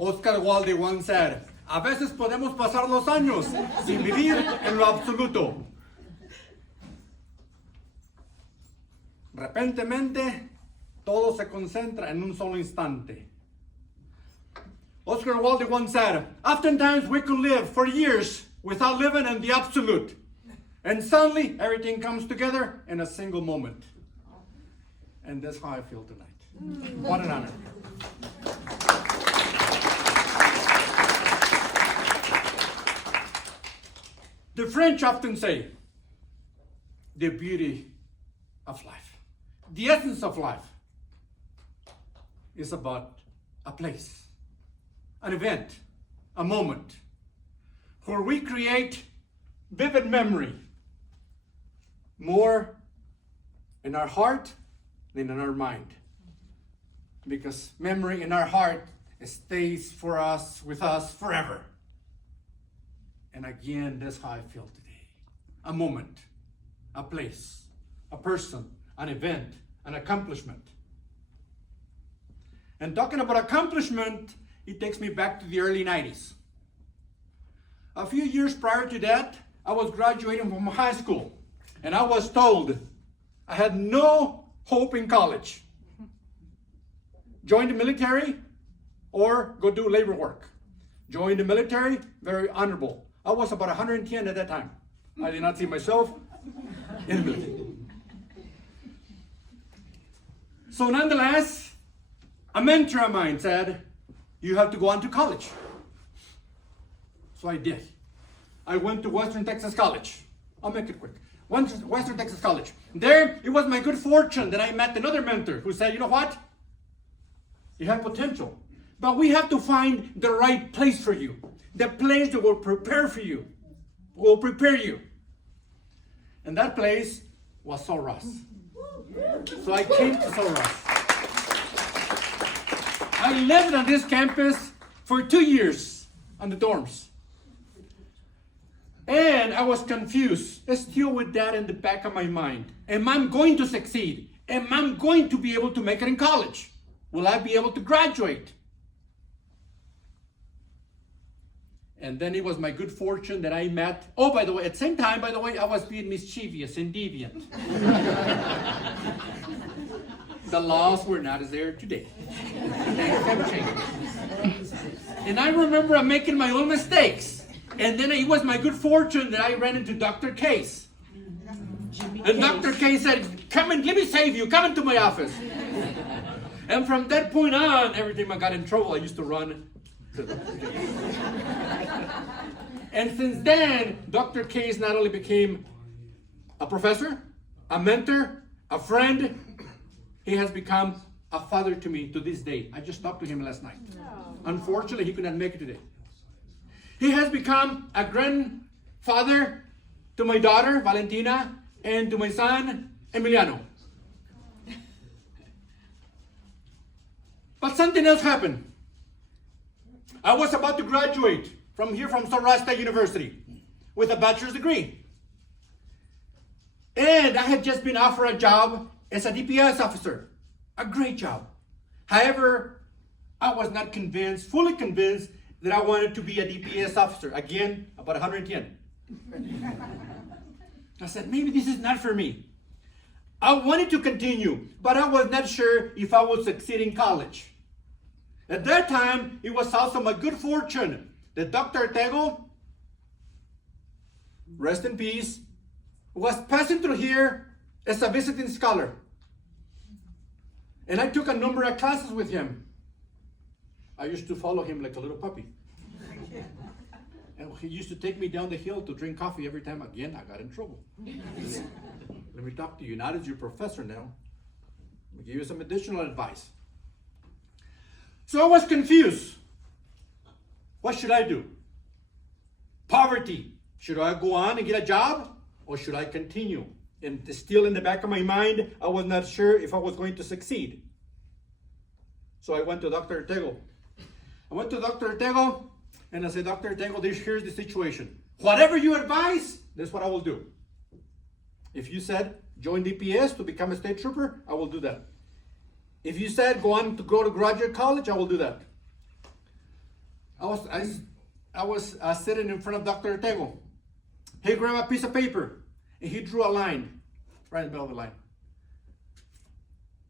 Oscar Wilde once said, a veces podemos pasar los años sin vivir en lo absoluto. Repentemente, todo se concentra en un solo instante. Oscar Wilde once said, oftentimes we could live for years without living in the absolute. And suddenly, everything comes together in a single moment. And that's how I feel tonight. What an honor. The French often say, the beauty of life, the essence of life is about a place, an event, a moment, where we create vivid memory, more in our heart than in our mind. Because memory in our heart stays for us, with us forever. And again, that's how I feel today. A moment, a place, a person, an event, an accomplishment. And talking about accomplishment, it takes me back to the early 90s. A few years prior to that, I was graduating from high school, and I was told I had no hope in college. Join the military or go do labor work. Join the military, very honorable. I was about 110 at that time. I did not see myself in the military. So nonetheless, a mentor of mine said, you have to go on to college. So I did. I went to Western Texas College. I'll make it quick. Western Texas College. There, it was my good fortune that I met another mentor who said, you know what? You have potential, but we have to find the right place for you. The place that will prepare for you, will prepare you. And that place was Soros. So I came to Soros. I lived on this campus for 2 years on the dorms. And I was confused, still with that in the back of my mind. Am I going to succeed? Am I going to be able to make it in college? Will I be able to graduate? And then it was my good fortune that I met. Oh, by the way, at the same time, I was being mischievous and deviant. The laws were not as they are today. Things have changed. And I remember making my own mistakes. And then it was my good fortune that I ran into Dr. Case. And Dr. Case said, come and let me save you. Come into my office. And from that point on, every time I got in trouble, I used to run to the And since then, Dr. Case not only became a professor, a mentor, a friend, he has become a father to me to this day. I just talked to him last night. Unfortunately, he could not make it today. He has become a grandfather to my daughter, Valentina, and to my son, Emiliano. But something else happened. I was about to graduate from Soros State University with a bachelor's degree. And I had just been offered a job as a DPS officer. A great job. However, I was not fully convinced that I wanted to be a DPS officer. Again, about 110. I said, maybe this is not for me. I wanted to continue, but I was not sure if I would succeed in college. At that time, it was also my good fortune that Dr. Tego, rest in peace, was passing through here as a visiting scholar. And I took a number of classes with him. I used to follow him like a little puppy. And he used to take me down the hill to drink coffee every time. Again, I got in trouble. Let me talk to you, not as your professor now. I'll give you some additional advice. So I was confused. What should I do? Poverty. Should I go on and get a job? Or should I continue? And still in the back of my mind, I was not sure if I was going to succeed. So I went to Dr. Tego. And I said, Dr. Tego, here's the situation. Whatever you advise, that's what I will do. If you said, join DPS to become a state trooper, I will do that. If you said, go to graduate college, I will do that. I was sitting in front of Dr. Ortego. He grabbed a piece of paper and he drew a line right in the middle of the line,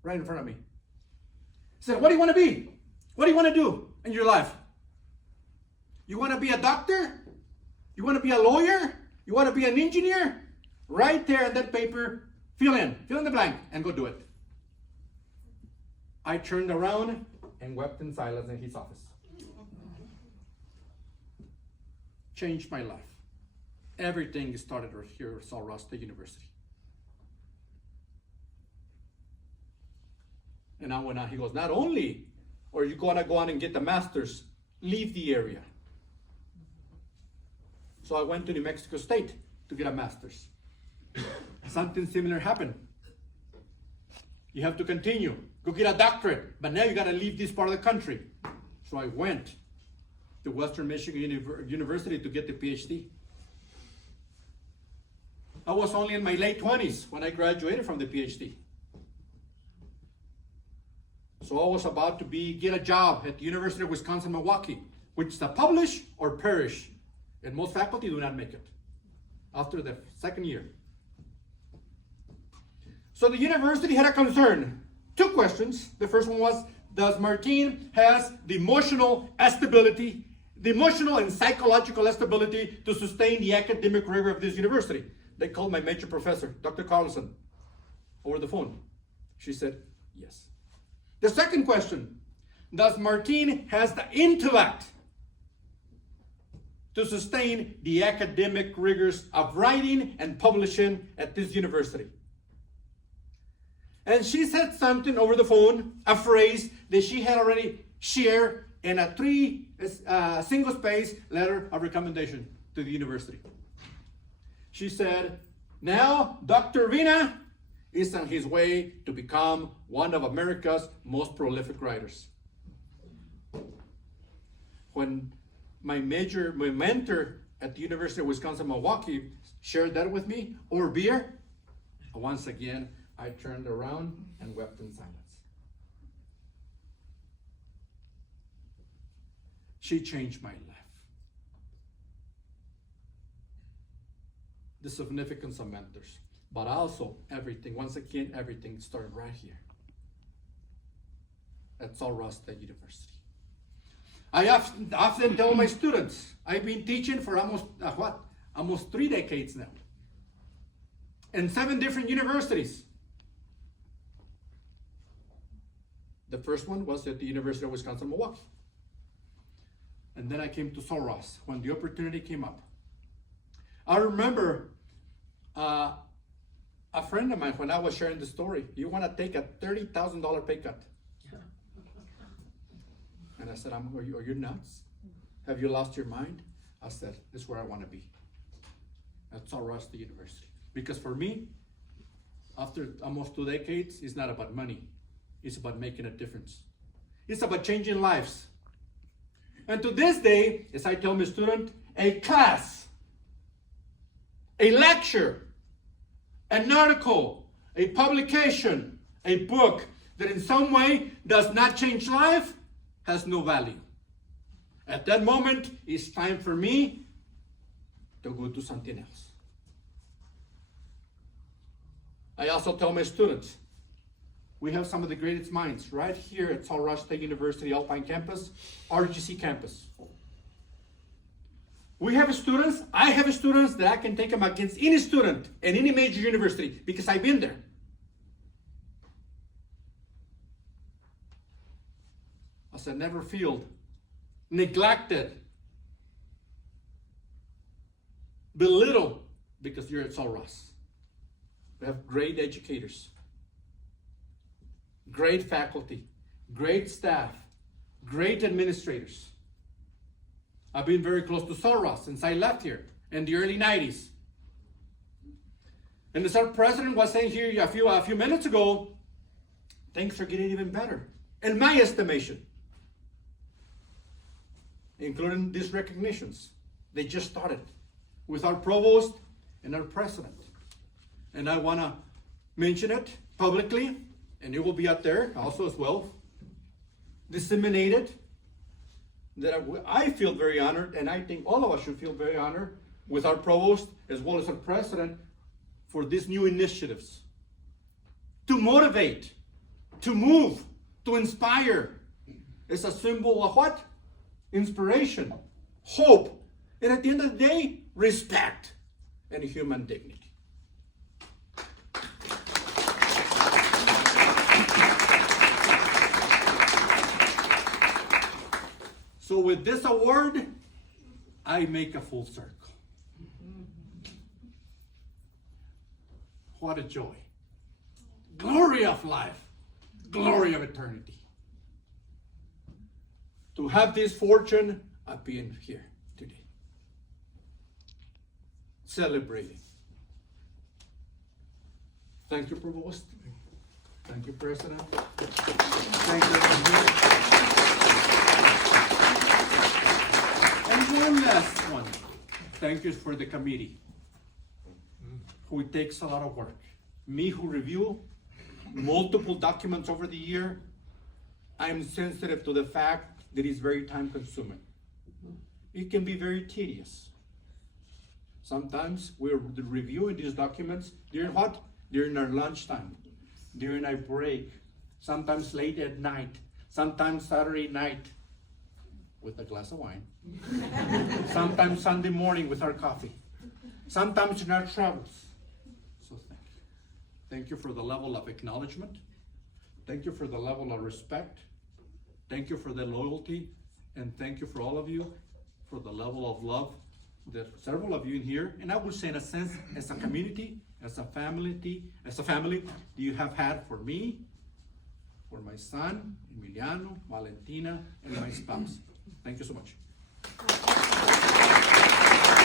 right in front of me. He said, "What do you want to be? What do you want to do in your life? You want to be a doctor? You want to be a lawyer? You want to be an engineer?" Right there on that paper, fill in the blank, and go do it. I turned around and wept in silence in his office. Changed my life. Everything started right here at Sul Ross State University. And I went out. He goes, "Not only are you going to go on and get the master's, leave the area." So I went to New Mexico State to get a master's. Something similar happened. You have to continue. Go get a doctorate, but now you got to leave this part of the country. So I went to Western Michigan University to get the PhD. I was only in my late 20s when I graduated from the PhD. So I was about to get a job at the University of Wisconsin-Milwaukee, which is a publish or perish. And most faculty do not make it after the second year. So the university had a concern. 2 questions. The first one was, does Martin has the emotional stability, the emotional and psychological stability to sustain the academic rigor of this university? They called my major professor, Dr. Carlson, over the phone. She said, yes. The second question, does Martin has the intellect to sustain the academic rigors of writing and publishing at this university? And she said something over the phone, a phrase that she had already shared in a 3 single-space letter of recommendation to the university. She said, now Dr. Urbina is on his way to become one of America's most prolific writers. When my mentor at the University of Wisconsin-Milwaukee shared that with me over beer, once again, I turned around and wept in silence. She changed my life. The significance of mentors, but also everything, once again, everything started right here at Sul Ross State University. I often tell my students, I've been teaching for almost 3 decades now, in 7 different universities. The first one was at the University of Wisconsin-Milwaukee. And then I came to Sul Ross when the opportunity came up. I remember a friend of mine, when I was sharing the story, you want to take a $30,000 pay cut. And I said, are you nuts? Have you lost your mind? I said, this is where I want to be. At Sul Ross State University. Because for me, after almost 2 decades, it's not about money. It's about making a difference. It's about changing lives. And to this day, as I tell my student, a class, a lecture, an article, a publication, a book that in some way does not change life has no value. At that moment, it's time for me to go do something else. I also tell my students, we have some of the greatest minds right here at Sul Ross State University Alpine campus, RGC campus. We have students, I have students that I can take them against any student in any major university because I've been there. I said, never feel neglected, belittled because you're at Sul Ross. We have great educators, great faculty, great staff, great administrators. I've been very close to Sul Ross since I left here in the early 90s. And as our president was saying here a few minutes ago, things are getting even better, in my estimation, including these recognitions. They just started with our provost and our president. And I want to mention it publicly, and it will be out there also as well, disseminated. that I feel very honored, and I think all of us should feel very honored with our provost as well as our president for these new initiatives. To motivate, to move, to inspire. It's a symbol of what? Inspiration, hope, and at the end of the day, respect and human dignity. So with this award, I make a full circle. What a joy. Glory of life, glory of eternity. To have this fortune of being here today. Celebrating. Thank you, Provost. Thank you, President. Thank you. And one last one. Thank you for the committee, who takes a lot of work. Me, who review multiple documents over the year, I'm sensitive to the fact that it's very time consuming. It can be very tedious. Sometimes we're reviewing these documents during what? During our lunchtime, during our break, sometimes late at night, sometimes Saturday night with a glass of wine, sometimes Sunday morning with our coffee, sometimes in our travels. So thank you. Thank you for the level of acknowledgement. Thank you for the level of respect. Thank you for the loyalty. And thank you for all of you for the level of love that several of you in here, and I would say in a sense, as a community, as a family, you have had for me, for my son, Emiliano, Valentina, and my spouse. Thank you so much.